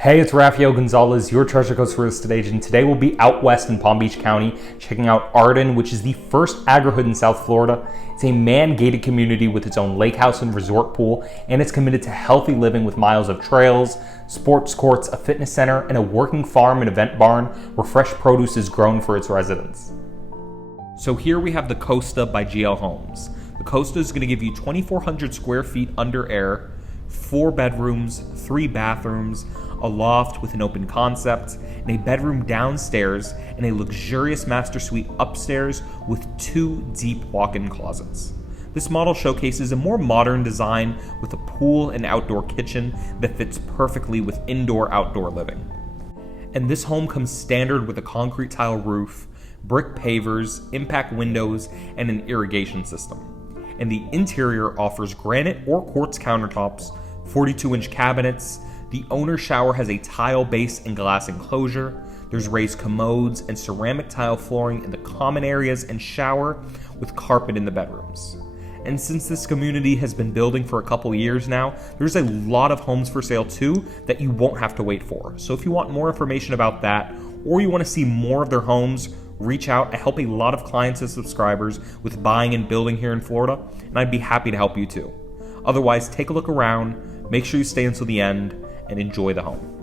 Hey, it's Rafael Gonzalez, your Treasure Coast real estate agent. Today we'll be out west in Palm Beach County, checking out Arden, which is the first agri-hood in South Florida. It's a man-gated community with its own lake house and resort pool, and it's committed to healthy living with miles of trails, sports courts, a fitness center, and a working farm and event barn where fresh produce is grown for its residents. So here we have the Costa by GL Homes. The Costa is going to give you 2,400 square feet under air, 4 bedrooms, 3 bathrooms, a loft with an open concept, and a bedroom downstairs, and a luxurious master suite upstairs with 2 deep walk-in closets. This model showcases a more modern design with a pool and outdoor kitchen that fits perfectly with indoor-outdoor living. And this home comes standard with a concrete tile roof, brick pavers, impact windows, and an irrigation system. And the interior offers granite or quartz countertops, 42-inch cabinets. The owner shower has a tile base and glass enclosure. There's raised commodes and ceramic tile flooring in the common areas and shower with carpet in the bedrooms. And since this community has been building for a couple years now, there's a lot of homes for sale too that you won't have to wait for. So if you want more information about that, or you want to see more of their homes, reach out. I help a lot of clients and subscribers with buying and building here in Florida, and I'd be happy to help you too. Otherwise, take a look around, make sure you stay until the end, and enjoy the home.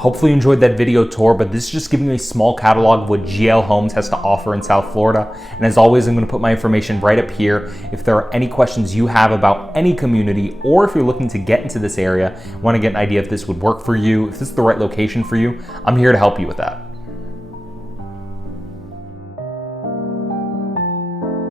Hopefully you enjoyed that video tour, but this is just giving you a small catalog of what GL Homes has to offer in South Florida. And as always, I'm going to put my information right up here. If there are any questions you have about any community, or if you're looking to get into this area, want to get an idea if this would work for you, if this is the right location for you, I'm here to help you with that.